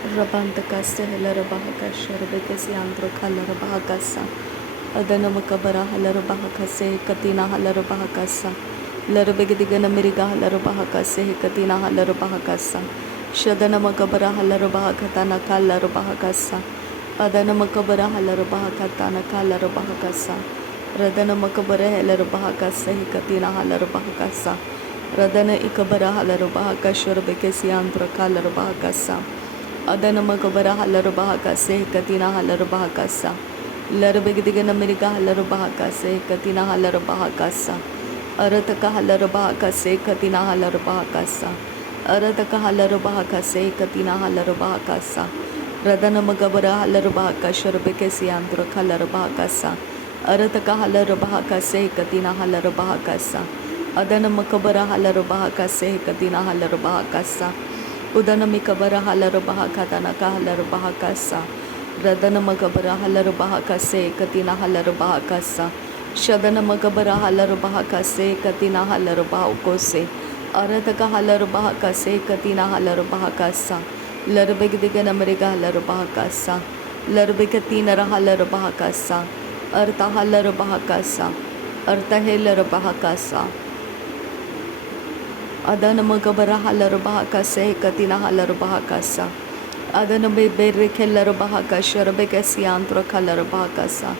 Rabantakaste Hilarabahaka Sharabekasi Andro Kalarabahakasa Adanamukabara Halarabahakase Katina Halarabahakasa Larabegidigana Miriga Halarabahakase Katina Halarabahakasa Shadanamakabara Halarabahakatana Kalarabahakasa Adanamakabara Halarabahakatana Kalarabahakasa Radanamakabara Halarabahakase Katina Halarabahakasa Radana Ikabara Halarabahaka Sharabekasi Andro Kalarabahakasa Adana Makabara Halarabahaka se Katina Halarabahakasa Larabegidigana Miriga Halarabahaka se Katina Halarabahakasa Arataka Halarabahaka se Katina Halarabahakasa Arataka Halarabahaka se Katina Halarabahakasa Radana Magabara Halarabahaka Sharbekesi Andra Kalarabahakasa Arataka Halarabahaka se Katina Halarabahakasa Adana Makabara Halarabahaka se Katina Halarabahakasa Udanamikabara Halarabahakatana Halarabahakasa Radana Magabara Halarabahakase Katina Halarabahakasa Shadana Magabara Halarabahakase Katina Halarabahakose Arataka Halarabahakase Katina Halarabahakasa Larabegdigana Mariga Halarabahakasa Larbekatina Halarabahakasa Arta Halarabahakasa Arta Helarabahakasa Adana Magabara Halarabahaka se Katina Halarabahakasa Adana Bebe Kelarabahaka Sharabekasi Antra Kalarabahakasa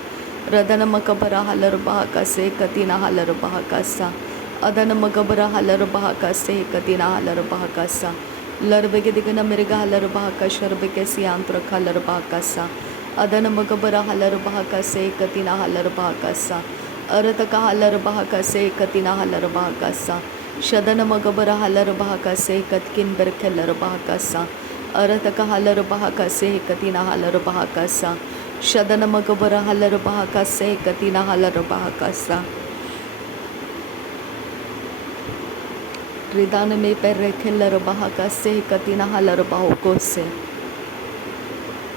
Radana Makabara Halarabahaka se Katina Halarabahakasa Adana Magabara Halarabahaka se Katina Halarabahakasa Larbegidigana Miriga Halarabahaka Sharabekasi Antra Kalarabahakasa Adana Magabara Halarabahaka se Katina Halarabahakasa Arataka Halarabahaka se Katina Halarabahakasa Shadana Magabara Halarabahaka se Katkin Berkelarabahakasa Arataka Halarabahaka se Katina Halarabahakasa Shadana Magabara Halarabahaka se Katina Halarabahakasa Ridana me Perekelarabahaka se Katina Halarabahokose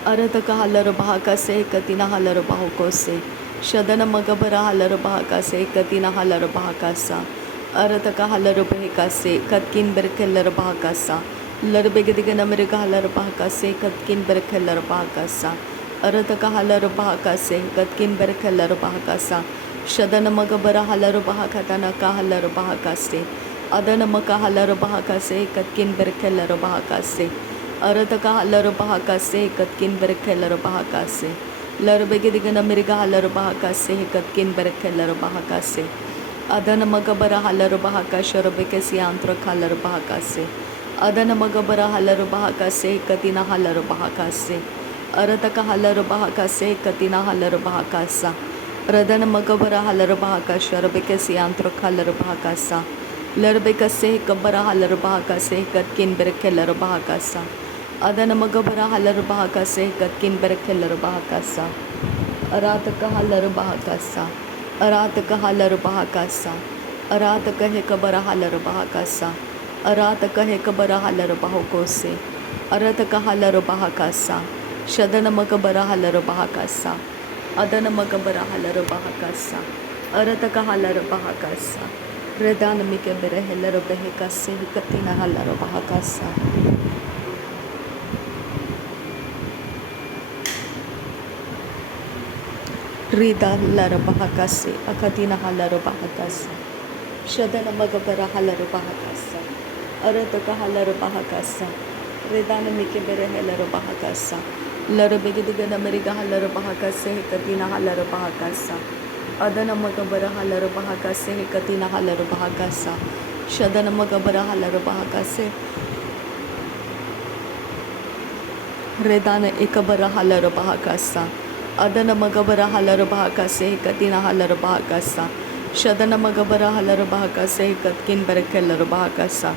Arataka Halarabahaka se Katina Halarabahokose Shadana Magabara Halarabahaka se Katina Halarabahakasa Arataka Halarabahaka se Katkin Berkelarabahakasa Larbegidigana Miriga Halarabahaka se Katkin Berkelarabahakasa Arataka Halarabahaka se Katkin Berkelarabahakasa Shadana Magabara Halarabahakatana Halarabahaka se Adana Maka Halarabahaka se Katkin Berkelarabahaka se Arataka Halarabahaka se Katkin Berkelarabahaka se Larbegidigana Miriga Halarabahaka se Katkin Berkelarabahaka se Adana Magabara Halarabahaka Sharabekasi Antra Kalarabahaka se Adana Magabara Halarabahaka se Katina Halarabahaka se Arataka Halarabahaka se Katina Halarabahaka sa Radana Magabara Halarabahaka Sharabekasi Antra Kalarabahaka sa Larbeka se Kabara Halarabahaka se Katkin Berkelarabahaka sa Adana Magabara Halarabahaka se Katkin Berkelarabahaka sa Arataka Halarabahaka sa Arataka Halarabahakasa Arataka Hekabara Halarabahakasa Arataka Hekabara Halarabahokose Arataka Halarabahakasa Shadana Magabara Halarabahakasa Adana Magabara Halarabahakasa Arataka Halarabahakasa Redana Mikabere Halarabahakase Katina Halarabahakasa Rida Larabahakase Akatina Halarabahakasa Shadana Magabara Halarabahakasa Arataka Halarabahakasa Redana Mikabere Halarabahakasa Larabegidigana Miriga Halarabahakase Katina Halarabahakasa Adana Magabara Halarabahakase Katina Halarabahakasa Shadana Magabara Halarabahakase Redana Ikabara Halarabahakasa Adana Magabara Halarabahaka se Katina Halarabahakasa Shadana Magabara Halarabahaka se Katkin Berkelarabahakasa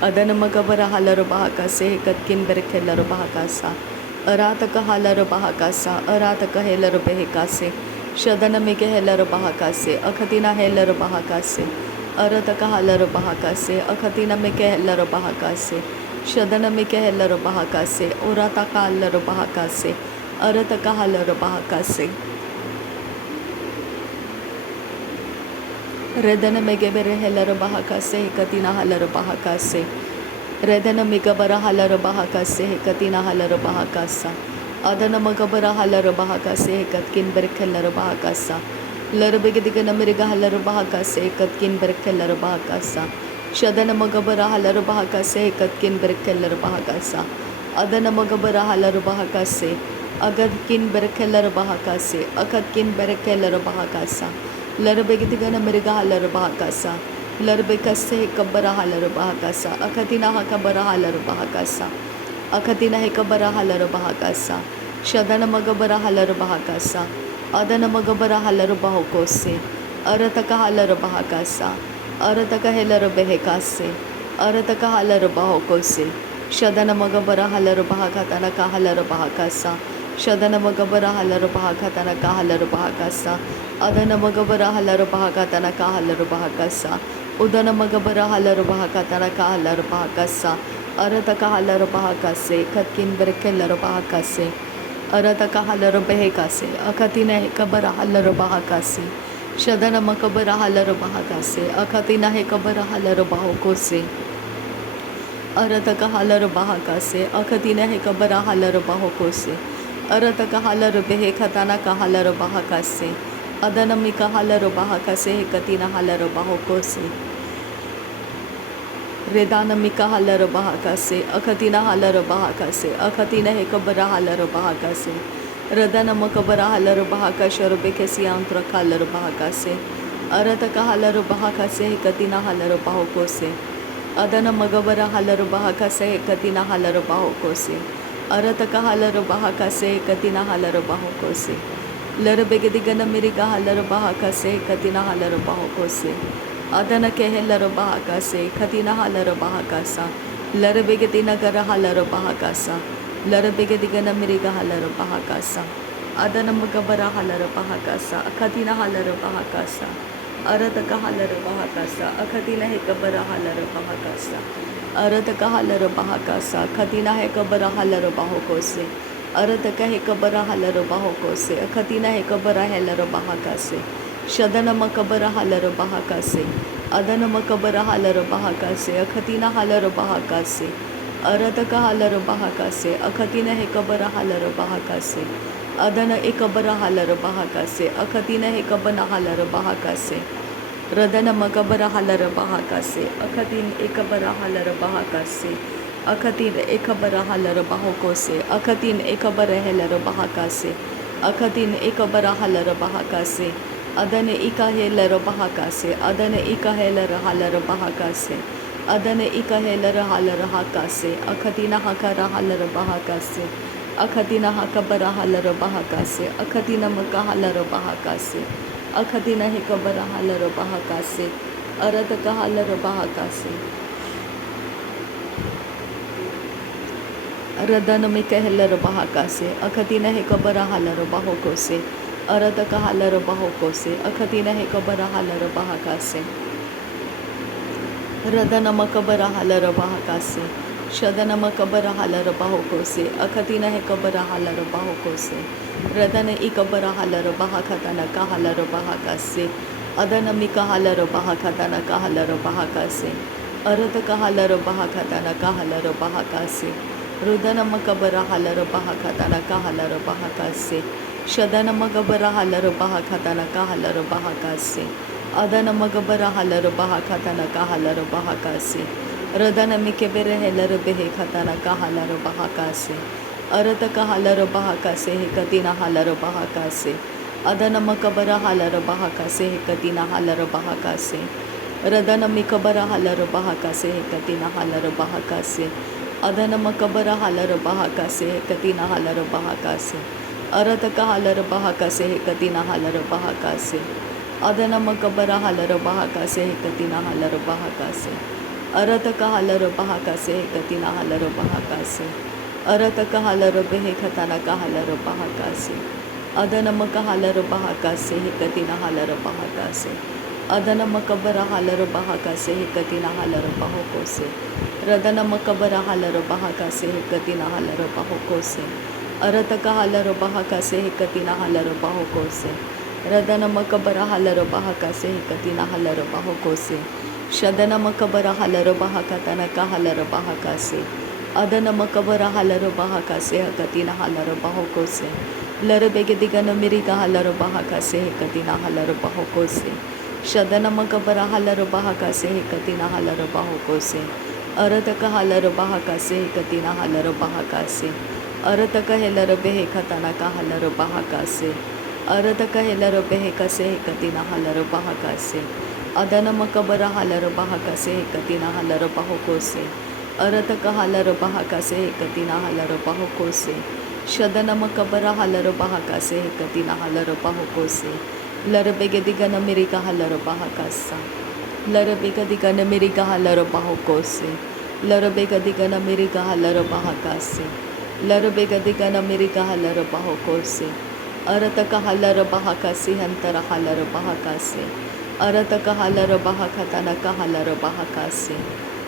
Adana Magabara Halarabahaka se Katkin Berkelarabahakasa Arataka Halarabahakasa Arataka Helarabahakase Shadana Mike Helarabahakase Akatina Helarabahakase Arataka Halarabahakase Akatina Mike Helarabahakase Shadana Mike Helarabahakase Urataka Halarabahakase Arataka Halarabahakase Redana Megebere Helarabahakase Katina Halarabahakase Redana Mikabara Halara Bahakase Hekatina Halara Bahakasa. Adana Magabara Halara Bahakase Hekatkin Berkelara Bahakasa. Larabigadigana Miriga Halara Bahakase Hekatkin Berkelara Bahakasa. Shadana Magabara Halara Bahakase Hekatkin Berkelara Bahakasa. Adana Magabara Halara Bahakase. Agadkin Berkelara Bahakase. Akatkin Berkelara Bahakasa. Larabigadigana Miriga Halara Bahakasa. Larbekase kabara halar bahakasa akatina hakabara halar bahakasa akatina hekabara halar bahakasa shadana magabara halar bahakasa adana magabara halar bahokose arataka halar bahakasa arataka helar behekase arataka halar bahokose shadana magabara halar bahakatana ka halar bahakasa shadana magabara halar bahakatana ka halar bahakasa adana magabara halar bahakatana ka halar bahakasa Udana Magabara Halar Bahakatana Kahalar Bahakasa Arataka Halar Bahakase Katkin Berkelar Bahakase Arataka Halar Behekase Akatina Hekabara Halar Bahakase Shadana Makabara Halar Bahakase Akatina Hekabara Halar Bahokose Arataka Halar Bahakase Akatina Hekabara Halar Bahokose Arataka Halar Behekatana Kahalar Bahakase Adanamika Halar Bahakase Hekatina Halar Bahokose Redanamika Halar Bahakase Akatina Halar Bahakase Akatina Hekabara Halar Bahakase Radana Makabara Halar Bahakashar Bekesiantra Halar Bahakase Arataka Halar Bahakase Hekatina Halar Bahokose Adana Magabara Halar Bahakase Hekatina Halar Bahokose Arataka Halar Bahakase Hekatina Halar Bahokose Larabegadigana Miriga Halar Bahakase Hekatina Halar Bahokose Adana Kehelar Bahakase Katina Halar Bahakasa Larabegatina Gara Halar Bahakasa Larabegadigana Miriga Halar Bahakasa Adana Magabara Halar Bahakasa Akatina Halar Bahakasa Arataka Halar Bahakasa Akatina Hekabara Halar Bahakasa Arataka Halar Bahakasa Katina Hekabara Halar Bahokose Arataka Hekabara Halar Bahokose Akatina Hekabara Halar Bahakase Shadana Makabara Halar Bahakase Adana Makabara Halar Bahakase Akatina Halar Bahakase Arataka Halar Bahakase Akatina Hekabara Halar Bahakase Adana Ekabara Halar Bahakase Akatina Hekabana Halar Bahakase Radana Makabara Halar Bahakase Akatin Ekabara Halar Bahakase Akatin Ekabara Halar Bahokose Akatin Ekabara Halar Bahakase Akatin Ekabara Halar Bahakase Adana Ikahelar Bahakase Adana Ikahelar Halar Bahakase Adana Ikahelar Halar Hakase Akatina Hakara Halar Bahakase Akatina Hakabara Halar Bahakase Akatina Makahalar Bahakase Akatina Hekabara Halar Bahakase Arataka Halar Bahakase Radana Mikahelar Bahakase Akatina Hekabara Halar Bahokose Arataka Halar Bahokose Akatina Hekabara Halar Bahakase Radana Makabara Halar Bahakase Shadana Makabara Halar Bahokose Akatina Hekabara Halar Bahokose Radana Ikabara Halar Bahakatana Kahalar Bahakase Adana Mika Halar Bahakatana Kahalar Bahakase Arataka Halar Bahakatana Kahalar Bahakase Rudana Makabara Halar Bahakatana Kahalar Bahakase Shadana Magabara Halar Bahakatana Kahalar Bahakase Adana Magabara Halar Bahakatana Kahalar Bahakase Radana Mikebere Helar Behekatana Kahalar Bahakase Arataka Halar Bahakase Hekatina Halar Bahakase Adana Makabara Halar Bahakase Hekatina Halar Bahakase Radana Mikabara Halar Bahakase Hekatina Halar Bahakase Adana Makabara Halar Bahakase Hekatina Halar Bahakase Arataka Halar Bahakase Hekatina Halar Bahakase Adana Makabara Halar Bahakase Hekatina Halar Bahakase Arataka Halar Bahakase Hekatina Halar Bahakase Arataka Halar Behekatana Kahalar Bahakase Adana Makahalar Bahakase Hekatina Halar Bahakase Adana Makabara Halar Bahakase Hekatina Halar Bahokose Radana Makabara Halar Bahakase Hekatina Halar Bahokose Arataka Halar Bahakase Hekatina Halar Bahokose Radana Makabara Halar Bahakase Hekatina Halar Bahokose Shadana makabara halaro bahakatana kahalaro bahakase. Adana makabara halaro bahakase hakatina halaro bahokose. Larabegedigana miriga halaro bahakase hekatina halaro bahokose. Shadana makabara halaro bahakase hekatina halaro bahokose. Arataka halaro bahakase hekatina halaro bahakase. Arataka helaro behekatana kahalaro bahakase. Arataka helaro behekase hekatina halaro bahakase. Adana makabara halaro bahakase hekatina halaro bahokose. Arataka halaro bahakase hekatina halaro bahokose. Shadana makabara halaro bahakase hekatina halaro bahokose. Larabegedigana mirika halaro bahakasa. Larabegedigana mirika halaro bahokose. Larabegedigana mirika halaro bahakase. Larabegedigana mirika halaro bahokose. Arataka halaro bahakase hantara halaro bahakase. Arataka halaro bahakatana kahalaro bahakase.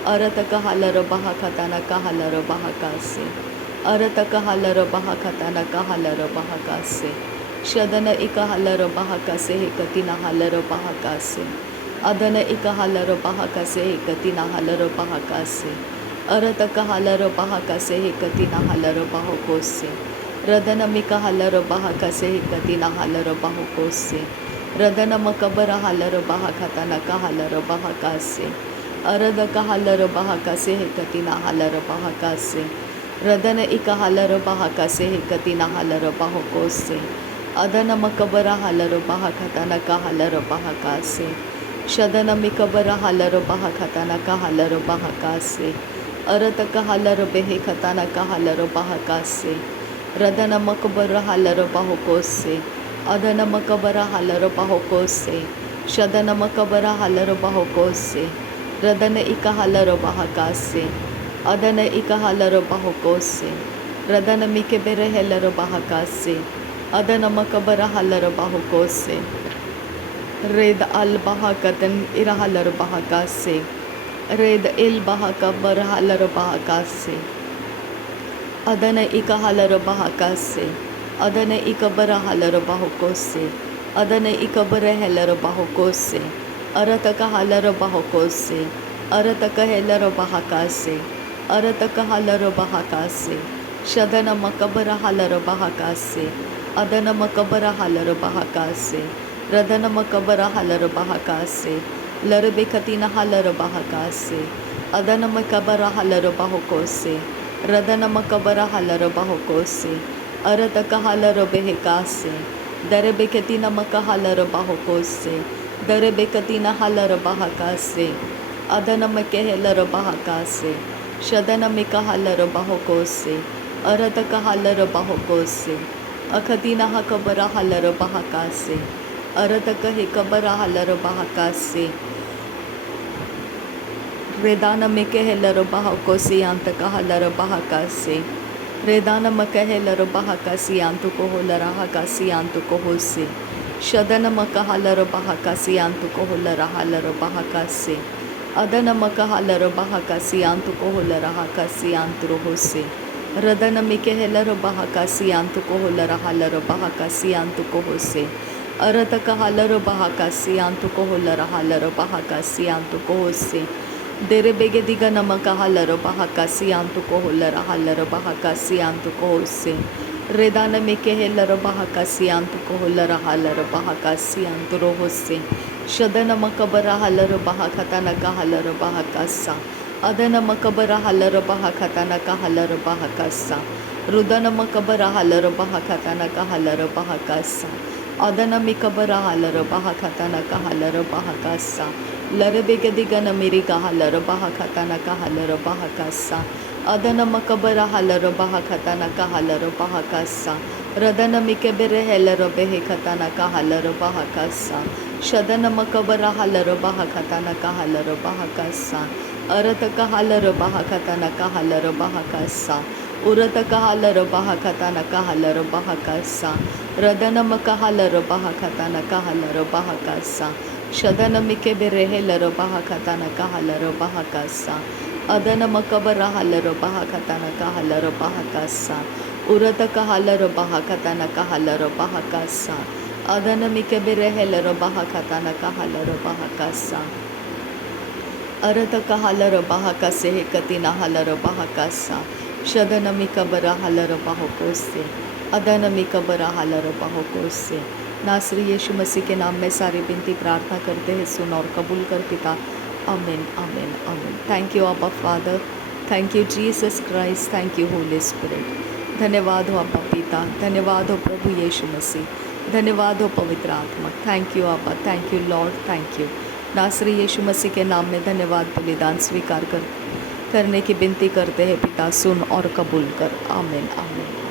Arataka halaro bahakatana kahalaro bahakase. Arataka halaro bahakatana kahalaro bahakase. Shadana ika halaro bahakase hekatina halaro bahakase. Adana ika halaro bahakase hekatina halaro bahakase. Arataka halaro bahakase hekatina halaro bahakose. Radana mika halaro bahakase hekatina halaro bahakose. Radana makabara halaro bahakatana kahalaro bahakase. Aradaka halaro bahakase hekatina halaro bahakase. Radana ika halaro bahakase hekatina halaro bahakose. Adana makabara halaro bahakatana kahalaro bahakase. Shadana mikabara halaro bahakatana kahalaro bahakase. Arataka halaro behekatana kahalaro bahakase. Radana makabara halaro bahakose. Adana makabara halaro bahokose. Shadana makabara halaro bahokose. Radana ika halaro bahakase. Adana ika halaro bahokose. Radana mikebere halaro bahakase. Adana makabara halaro bahokose. Red al bahakatan ira halaro bahakase. Red il bahakabara halaro bahakase. Adana ika halaro bahakase. Adana ikabara halaro bahokose. Adana ikabara helaro bahokose. Arataka halaro bahokose. Arataka helaro bahakase. Arataka halaro bahakase. Shadana makabara halaro bahakase. Adana makabara halaro bahakase. Radana makabara halaro bahakase. Larabekatina halaro bahakase. Adana makabara halaro bahokose. Radana makabara halaro bahokose. Arataka halaro behekase. Darebekatina makahalaro bahokose. Darebekatina halaro bahakase. Adana makehelaro bahakase. Shadana mikahalaro bahokose. Arataka halaro bahokose. Akatina hakabara halaro bahakase. Arataka hekabara halaro bahakase. Redana mekehelaro bahokose antaka halaro bahakase. Redana makahelaro bahakasi antu koholara hakasi antu kohose. Shadana makahalaro bahakasi antu koholara halaro bahakase. Adana makahalaro bahakasi antu koholara hakasi antu rohose. Radana mikehelaro bahakasi antu koholara halaro bahakasi antu kohose. Arataka halaro bahakasi antu koholara halaro bahakasi antu kohose. Derebege diga namaka halaro bahakasi antu koholara halaro bahakasi antu kohose. Redana meke helaro bahakasi antu koholara halaro bahakasi antu rohose. Shadana makabara halaro bahakatana kahalaro bahakasa. Adana makabara halaro bahakatana kahalaro bahakasa. Rudana makabara halaro bahakatana kahalaro bahakasa. Adana mikabara halaro bahakatana kahalaro bahakasa. Larabegadigana mirika halaro bahakatana kahalaro bahakasa. Adana makabara halaro bahakatana kahalaro bahakasa. Radana mikebere helaro behekatana kahalaro bahakasa. Shadana makabara halaro bahakatana kahalaro bahakasa. Arataka halaro bahakatana kahalaro bahakasa. Urataka halaro bahakatana kahalaro bahakasa. Radana makahalaro bahakatana kahalaro bahakasa. Shadana mikebere helaro bahakatana kahalaro bahakasa. Adana makabara halaro bahakatana kahalaro bahakasa. Urataka halaro bahakatana kahalaro bahakasa. Adana mikebere helaro bahakatana kahalaro bahakasa. अरत कहालर बाहका से हे कतिना hauler बाहका सा शदनमी कबरा hauler बाहोको से अदनमी कबरा hauler बाहोको से। नासरी यीशु मसीह के नाम में सारी बिनती प्रार्थना करते हैं, सुन और कबूल कर पिता। आमीन आमीन आमीन। थैंक यू अब्बा father, thank you Jesus Christ, thank you Holi spirit. धन्यवाद हो अब्बा पिता, धन्यवाद हो प्रभु यीशु मसीह, धन्यवाद हो पवित्र आत्मा। थैंक यू अब्बा, thank you Lord, thank you. नासरी यीशु मसीह के नाम में धन्यवाद बलिदान स्वीकार करने की विनती करते हैं पिता, सुन और कबूल कर। आमीन आमीन।